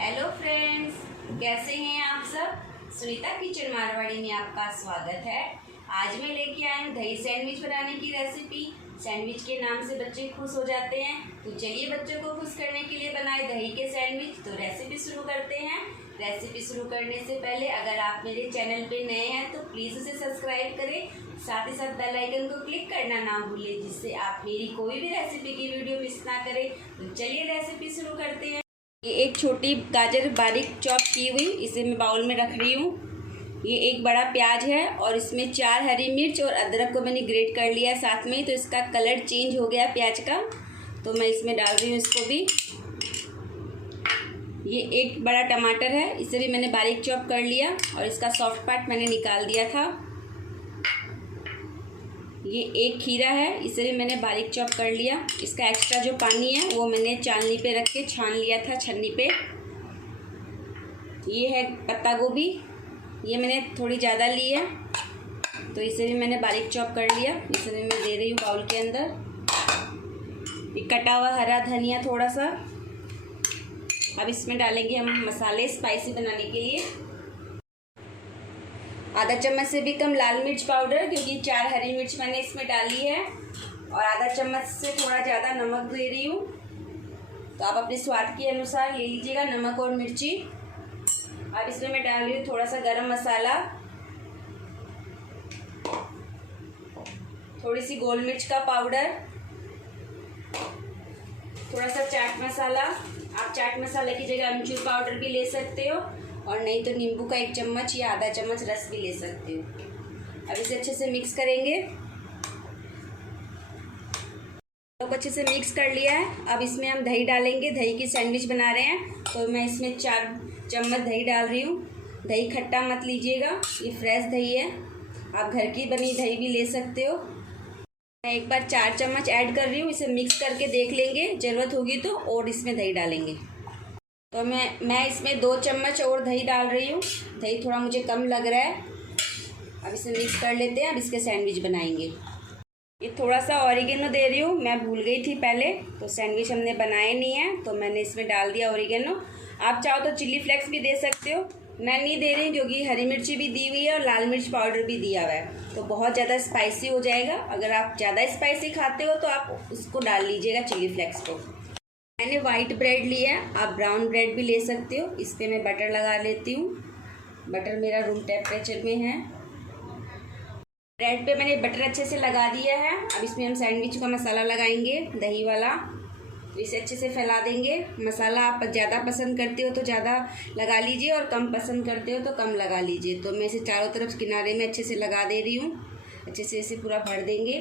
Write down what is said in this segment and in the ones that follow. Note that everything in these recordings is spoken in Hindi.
हेलो फ्रेंड्स, कैसे हैं आप सब। सुनीता किचन मारवाड़ी में आपका स्वागत है। आज मैं लेके आई हूँ दही सैंडविच बनाने की रेसिपी। सैंडविच के नाम से बच्चे खुश हो जाते हैं, तो चलिए बच्चों को खुश करने के लिए बनाए दही के सैंडविच। तो रेसिपी शुरू करते हैं। रेसिपी शुरू करने से पहले अगर आप मेरे चैनल पे नए हैं तो प्लीज़ उसे सब्सक्राइब करें, साथ ही साथ बेल आइकन को क्लिक करना ना भूलें, जिससे आप मेरी कोई भी रेसिपी की वीडियो मिस ना करें। तो चलिए रेसिपी शुरू करते हैं। ये एक छोटी गाजर बारीक चॉप की हुई, इसे मैं बाउल में रख रही हूँ। ये एक बड़ा प्याज है और इसमें 4 हरी मिर्च और अदरक को मैंने ग्रेट कर लिया है साथ में, तो इसका कलर चेंज हो गया प्याज का, तो मैं इसमें डाल रही हूँ इसको भी। ये एक बड़ा टमाटर है, इसे भी मैंने बारीक चॉप कर लिया और इसका सॉफ्ट पार्ट मैंने निकाल दिया था। ये एक खीरा है, इसे भी मैंने बारीक चॉप कर लिया। इसका एक्स्ट्रा जो पानी है वो मैंने चालनी पे रख के छान लिया था छन्नी पे। ये है पत्ता गोभी, ये मैंने थोड़ी ज़्यादा ली है, तो इसे भी मैंने बारीक चॉप कर लिया। इसे भी मैं दे रही हूँ बाउल के अंदर। ये कटा हुआ हरा धनिया थोड़ा सा। अब इसमें डालेंगे हम मसाले स्पाइसी बनाने के लिए। आधा चम्मच से भी कम लाल मिर्च पाउडर, क्योंकि 4 हरी मिर्च मैंने इसमें डाली है, और आधा चम्मच से थोड़ा ज़्यादा नमक दे रही हूँ। तो आप अपने स्वाद के अनुसार ले लीजिएगा नमक और मिर्ची। अब इसमें मैं डाल रही हूँ थोड़ा सा गरम मसाला, थोड़ी सी गोल मिर्च का पाउडर, थोड़ा सा चाट मसाला। आप चाट मसाले की जगह अमचूर पाउडर भी ले सकते हो, और नहीं तो नींबू का 1 चम्मच या आधा चम्मच रस भी ले सकते हो। अब इसे अच्छे से मिक्स करेंगे। तो अच्छे से मिक्स कर लिया है। अब इसमें हम दही डालेंगे। दही की सैंडविच बना रहे हैं, तो मैं इसमें 4 चम्मच दही डाल रही हूँ। दही खट्टा मत लीजिएगा, ये फ्रेश दही है, आप घर की बनी दही भी ले सकते हो। मैं एक बार 4 चम्मच ऐड कर रही हूँ। इसे मिक्स करके देख लेंगे, ज़रूरत होगी तो और इसमें दही डालेंगे। तो मैं इसमें 2 चम्मच और दही डाल रही हूँ। दही थोड़ा मुझे कम लग रहा है। अब इसे मिक्स कर लेते हैं। अब इसके सैंडविच बनाएंगे। ये थोड़ा सा ऑरिगेनो दे रही हूँ, मैं भूल गई थी पहले, तो सैंडविच हमने बनाए नहीं है तो मैंने इसमें डाल दिया ऑरिगेनो। आप चाहो तो चिल्ली फ्लेक्स भी दे सकते हो, मैं नहीं दे रही क्योंकि हरी मिर्ची भी दी हुई है और लाल मिर्च पाउडर भी दिया हुआ है, तो बहुत ज़्यादा स्पाइसी हो जाएगा। अगर आप ज़्यादा स्पाइसी खाते हो तो आप उसको डाल लीजिएगा चिल्ली फ्लेक्स को। मैंने वाइट ब्रेड लिया है, आप ब्राउन ब्रेड भी ले सकते हो। इस पर मैं बटर लगा लेती हूँ। बटर मेरा रूम टेम्परेचर में है। ब्रेड पे मैंने बटर अच्छे से लगा दिया है। अब इसमें हम सैंडविच का मसाला लगाएंगे, दही वाला। इसे अच्छे से फैला देंगे। मसाला आप ज़्यादा पसंद करते हो तो ज़्यादा लगा लीजिए, और कम पसंद करते हो तो कम लगा लीजिए। तो मैं इसे चारों तरफ किनारे में अच्छे से लगा दे रही हूँ। अच्छे से इसे पूरा भर देंगे।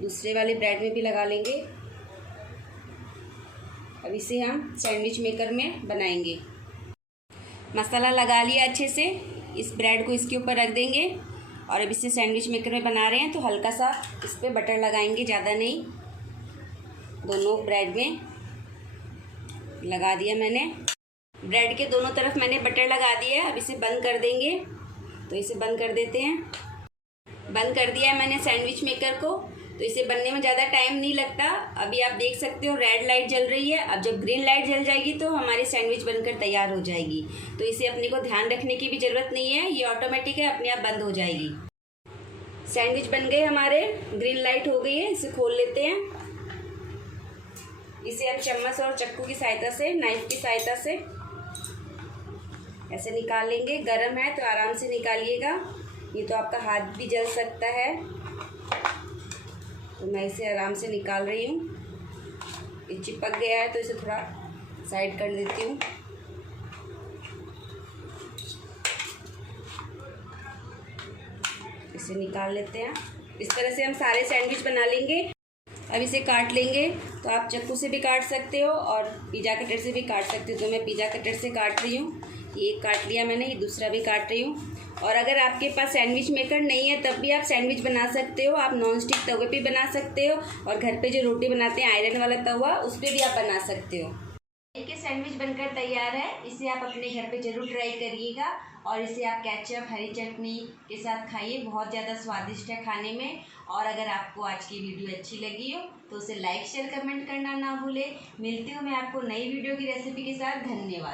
दूसरे वाले ब्रेड में भी लगा लेंगे। अब इसे हम सैंडविच मेकर में बनाएंगे। मसाला लगा लिया अच्छे से। इस ब्रेड को इसके ऊपर रख देंगे, और अब इसे सैंडविच मेकर में बना रहे हैं तो हल्का सा इस पर बटर लगाएंगे, ज़्यादा नहीं। दोनों ब्रेड में लगा दिया मैंने। ब्रेड के दोनों तरफ मैंने बटर लगा दिया है। अब इसे बंद कर देंगे, तो इसे बंद कर देते हैं। बंद कर दिया है मैंने सैंडविच मेकर को, तो इसे बनने में ज़्यादा टाइम नहीं लगता। अभी आप देख सकते हो रेड लाइट जल रही है। अब जब ग्रीन लाइट जल जाएगी तो हमारी सैंडविच बनकर तैयार हो जाएगी। तो इसे अपने को ध्यान रखने की भी ज़रूरत नहीं है, ये ऑटोमेटिक है, अपने आप बंद हो जाएगी। सैंडविच बन गए हमारे, ग्रीन लाइट हो गई है। इसे खोल लेते हैं। इसे हम चम्मच और चक्कू की सहायता से, नाइफ की सहायता से ऐसे निकाल लेंगे। गरम है तो आराम से निकालिएगा, ये तो आपका हाथ भी जल सकता है। तो मैं इसे आराम से निकाल रही हूँ। ये चिपक गया है तो इसे थोड़ा साइड कर देती हूँ। इसे निकाल लेते हैं। इस तरह से हम सारे सैंडविच बना लेंगे। अब इसे काट लेंगे, तो आप चाकू से भी काट सकते हो और पिज़्ज़ा कटर से भी काट सकते हो। तो मैं पिज़्ज़ा कटर से काट रही हूँ। ये एक काट लिया मैंने, ये दूसरा भी काट रही हूँ। और अगर आपके पास सैंडविच मेकर नहीं है तब भी आप सैंडविच बना सकते हो। आप नॉन स्टिक तवे पे बना सकते हो, और घर पे जो रोटी बनाते हैं आयरन वाला तवा, उस पर भी आप बना सकते हो। दही के सैंडविच बनकर तैयार है। इसे आप अपने घर पे ज़रूर ट्राई करिएगा और इसे आप केचप, हरी चटनी के साथ खाइए, बहुत ज़्यादा स्वादिष्ट है खाने में। और अगर आपको आज की वीडियो अच्छी लगी हो तो उसे लाइक शेयर कमेंट करना ना भूलें। मिलती हूँ मैं आपको नई वीडियो की रेसिपी के साथ। धन्यवाद।